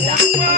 vista.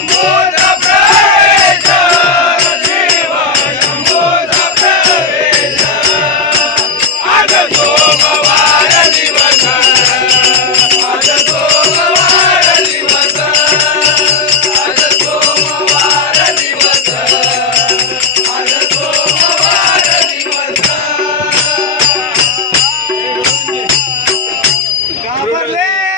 Amor!